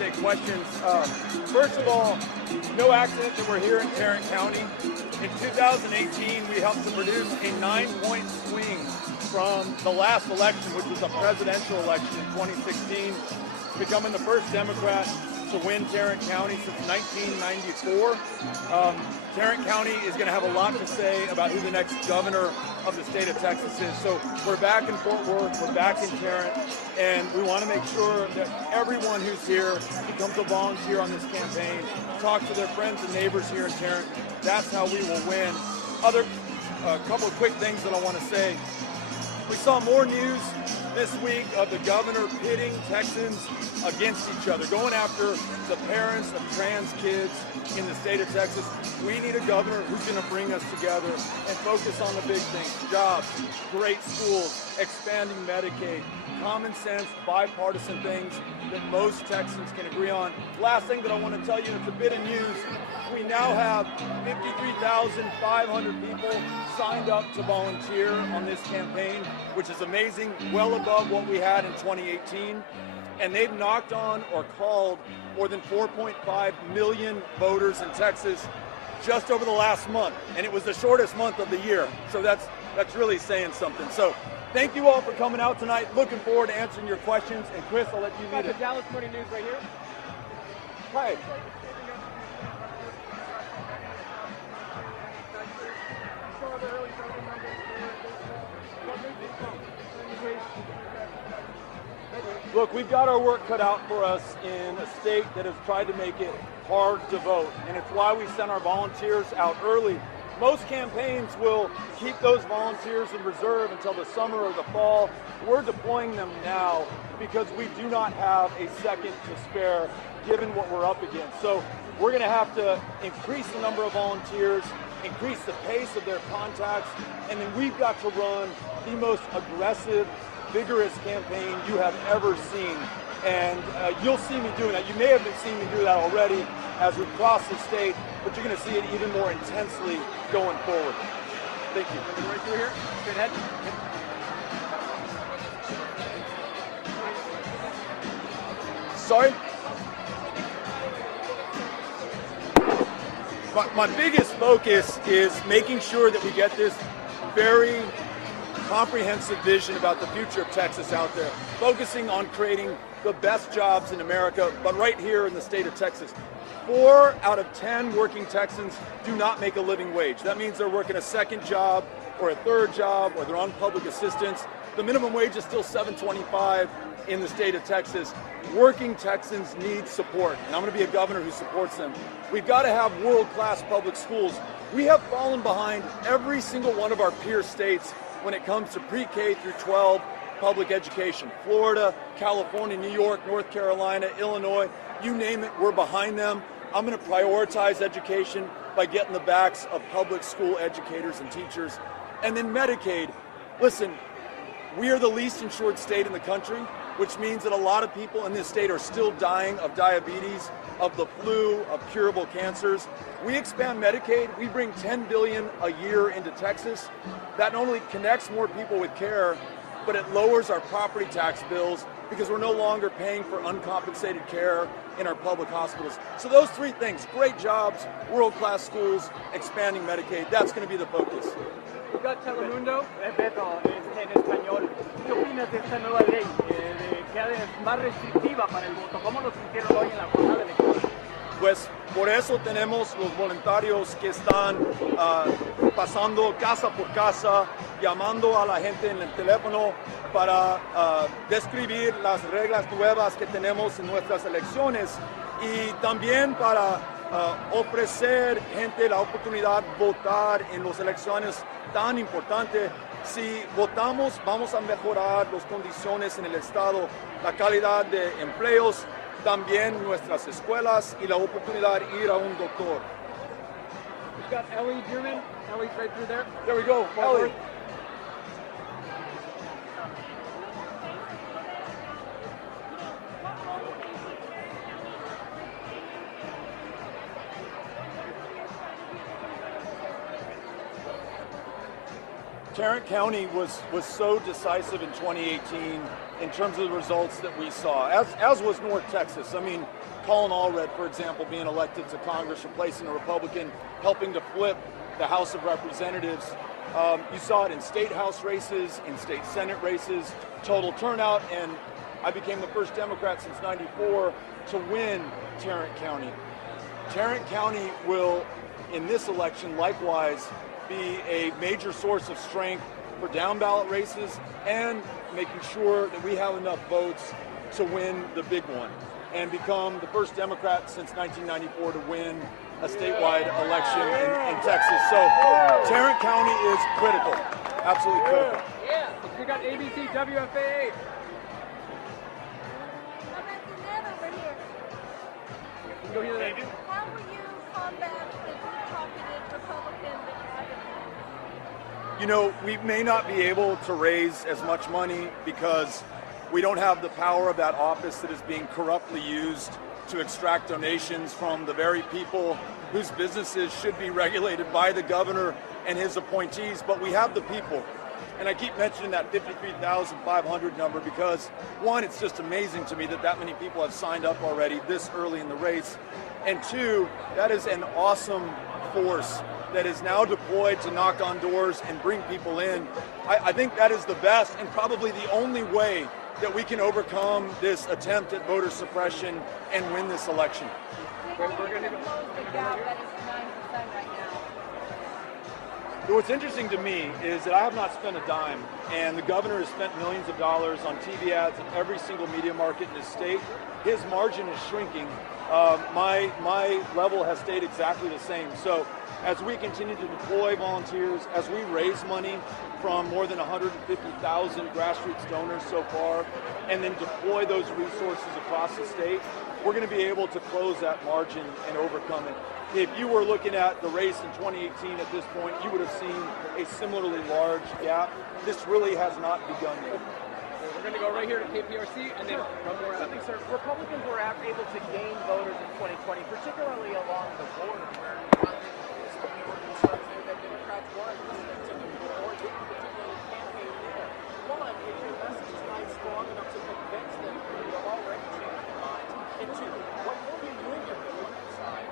take questions. First of all, no accident that we're here in Tarrant County. In 2018, we helped to produce a 9-point swing from the last election, which was a presidential election in 2016, becoming the first Democrat to win Tarrant County since 1994. Tarrant County is going to have a lot to say about who the next governor of the state of Texas is. So we're back in Fort Worth, we're back in Tarrant, and we want to make sure that everyone who's here becomes a volunteer on this campaign, talk to their friends and neighbors here in Tarrant. That's how we will win. A couple of quick things that I want to say. We saw more news this week of the governor pitting Texans against each other, going after the parents of trans kids in the state of Texas. We need a governor who's going to bring us together and focus on the big things: jobs, great schools, expanding Medicaid, common sense, bipartisan things that most Texans can agree on. Last thing that I want to tell you, it's a bit of news. We now have 53,500 people signed up to volunteer on this campaign, which is amazing, well above what we had in 2018. And they've knocked on or called more than 4.5 million voters in Texas just over the last month. And it was the shortest month of the year. So that's really saying something. So thank you all for coming out tonight. Looking forward to answering your questions. And Chris, I'll let you lead it. The Dallas Morning News right here. Hi. Look, we've got our work cut out for us in a state that has tried to make it hard to vote, and it's why we sent our volunteers out early. Most campaigns will keep those volunteers in reserve until the summer or the fall. We're deploying them now because we do not have a second to spare given what we're up against. So we're going to have to increase the number of volunteers, increase the pace of their contacts, and then we've got to run the most aggressive, vigorous campaign you have ever seen. And you'll see me doing that. You may have seen me do that already as we cross the state, but you're going to see it even more intensely going forward. Thank you. Right through here. Straight ahead. Sorry? My biggest focus is making sure that we get this very comprehensive vision about the future of Texas out there, focusing on creating the best jobs in America, but right here in the state of Texas. 4 out of 10 working Texans do not make a living wage. That means they're working a second job or a third job, or they're on public assistance. The minimum wage is still $7.25 in the state of Texas. Working Texans need support, and I'm going to be a governor who supports them. We've got to have world-class public schools. We have fallen behind every single one of our peer states when it comes to pre-K through 12 public education. Florida, California, New York, North Carolina, Illinois, you name it, we're behind them. I'm going to prioritize education by getting the backs of public school educators and teachers. And then Medicaid. Listen, we are the least insured state in the country, which means that a lot of people in this state are still dying of diabetes, of the flu, of curable cancers. We expand Medicaid, we bring $10 billion a year into Texas. That not only connects more people with care, but it lowers our property tax bills because we're no longer paying for uncompensated care in our public hospitals. So those 3 things: great jobs, world-class schools, expanding Medicaid, that's going to be the focus. We've got Telemundo. Beto, en español, ¿qué opinas de esta nueva ley de que es más restrictiva para el voto? ¿Cómo lo sintieron hoy en la jornada electoral? Pues por eso tenemos los voluntarios que están pasando casa por casa, llamando a la gente en el teléfono para describir las reglas nuevas que tenemos en nuestras elecciones y también para ofrecer gente la oportunidad de votar en las elecciones tan importantes. Si votamos, vamos a mejorar las condiciones en el estado, la calidad de empleos, también nuestras escuelas y la oportunidad de ir a un doctor. We've got Ellie German. Ellie's right through there. There we go, Ellie. Tarrant County was so decisive in 2018 in terms of the results that we saw, as was North Texas. I mean, Colin Allred, for example, being elected to Congress, replacing a Republican, helping to flip the House of Representatives. You saw it in state house races, in state senate races, total turnout, and I became the first Democrat since '94 to win Tarrant County. Tarrant County will, in this election, likewise, be a major source of strength for down ballot races and making sure that we have enough votes to win the big one and become the first Democrat since 1994 to win a statewide election in Texas. So Tarrant County is critical, absolutely critical. Yeah. We got ABC WFAA. Go here. How will you combat the pocketed Republican that You know, we may not be able to raise as much money because we don't have the power of that office that is being corruptly used to extract donations from the very people whose businesses should be regulated by the governor and his appointees, but we have the people. And I keep mentioning that 53,500 number because, one, it's just amazing to me that that many people have signed up already this early in the race. And two, that is an awesome force that is now deployed to knock on doors and bring people in. I think that is the best and probably the only way that we can overcome this attempt at voter suppression and win this election. we're going to close the gap that is 9% right now? What's interesting to me is that I have not spent a dime, and the governor has spent millions of dollars on TV ads in every single media market in his state. His margin is shrinking. My level has stayed exactly the same. So as we continue to deploy volunteers, as we raise money from more than 150,000 grassroots donors so far, and then deploy those resources across the state, we're going to be able to close that margin and overcome it. If you were looking at the race in 2018 at this point, you would have seen a similarly large gap. This really has not begun yet. We're going to go right here to KPRC and then one more. Something, sir. Republicans were able to gain voters in 2020, particularly along the border, where so many were concerned that Democrats weren't listening to them or didn't particularly campaign there. One, is your message tonight strong enough to convince them that you're already changing their minds? And two, what will you do in your Democrat side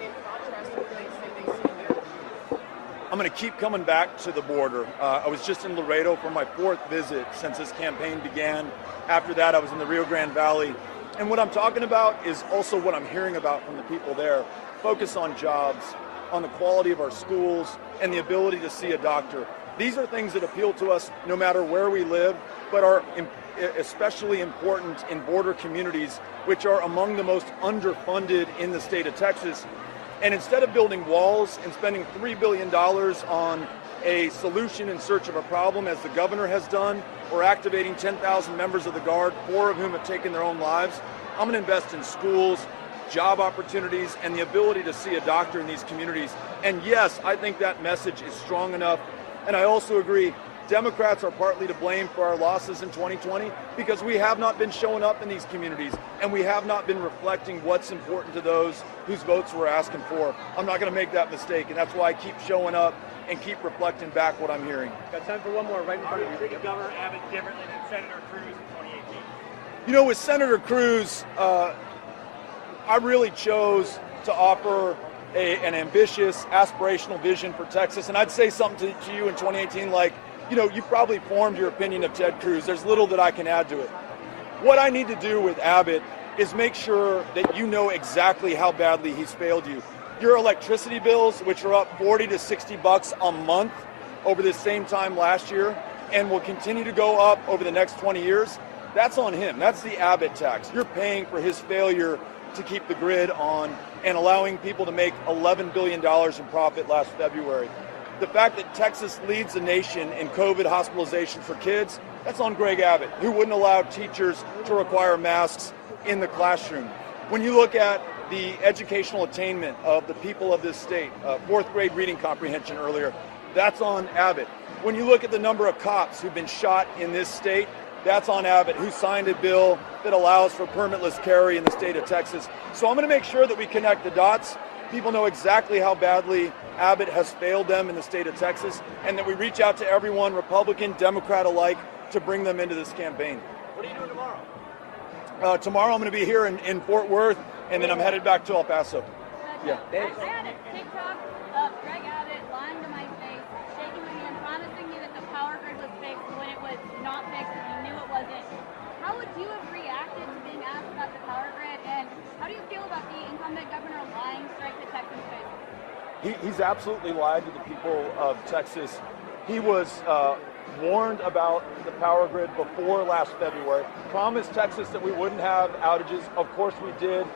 in contrast to what they say they see in their community? I'm going to keep coming back to the border. I was just in Laredo for my 4th visit since this campaign began. After that, I was in the Rio Grande Valley. And what I'm talking about is also what I'm hearing about from the people there. Focus on jobs, on the quality of our schools, and the ability to see a doctor. These are things that appeal to us no matter where we live, but are especially important in border communities, which are among the most underfunded in the state of Texas. And instead of building walls and spending $3 billion on a solution in search of a problem, as the governor has done, or activating 10,000 members of the Guard, 4 of whom have taken their own lives, I'm going to invest in schools, job opportunities, and the ability to see a doctor in these communities. And yes, I think that message is strong enough. And I also agree, Democrats are partly to blame for our losses in 2020 because we have not been showing up in these communities and we have not been reflecting what's important to those whose votes we're asking for. I'm not going to make that mistake, and that's why I keep showing up and keep reflecting back what I'm hearing. Got time for one more right in front of you. Treating Governor Abbott differently than Senator Cruz in 2018? You know, with Senator Cruz, I really chose to offer an ambitious, aspirational vision for Texas. And I'd say something to you in 2018 like, you know, you probably formed your opinion of Ted Cruz. There's little that I can add to it. What I need to do with Abbott is make sure that you know exactly how badly he's failed you. Your electricity bills, which are up $40 to $60 a month over this same time last year, and will continue to go up over the next 20 years, that's on him. That's the Abbott tax. You're paying for his failure to keep the grid on and allowing people to make $11 billion in profit last February. The fact that Texas leads the nation in COVID hospitalizations for kids, that's on Greg Abbott, who wouldn't allow teachers to require masks in the classroom. When you look at the educational attainment of the people of this state, 4th grade reading comprehension earlier, that's on Abbott. When you look at the number of cops who've been shot in this state, that's on Abbott, who signed a bill that allows for permitless carry in the state of Texas. So I'm going to make sure that we connect the dots. People know exactly how badly Abbott has failed them in the state of Texas, and that we reach out to everyone, Republican, Democrat alike, to bring them into this campaign. What do Tomorrow I'm going to be here in Fort Worth, and then I'm headed back to El Paso. Yeah. I had a TikTok of Greg Abbott lying to my face, shaking my hand, promising me that the power grid was fixed when it was not fixed and he knew it wasn't. How would you have reacted to being asked about the power grid, and how do you feel about the incumbent governor lying straight to Texans' face? He's absolutely lied to the people of Texas. He was warned about the power grid before last February, promised Texas that we wouldn't have outages. Of course we did.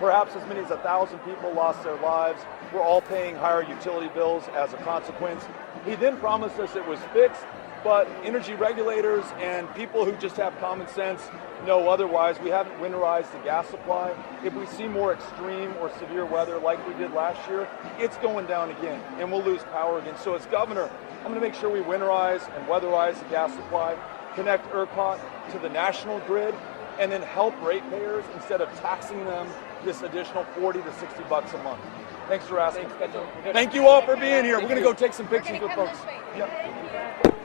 Perhaps as many as 1,000 people lost their lives. We're all paying higher utility bills as a consequence. He then promised us it was fixed, but energy regulators and people who just have common sense know otherwise. We haven't winterized the gas supply. If we see more extreme or severe weather like we did last year, it's going down again, and we'll lose power again. So as governor, I'm going to make sure we winterize and weatherize the gas supply, connect ERCOT to the national grid, and then help ratepayers instead of taxing them this additional $40 to $60 a month. Thanks for asking. Thank you all for being here. We're going to go take some pictures with folks. Yep.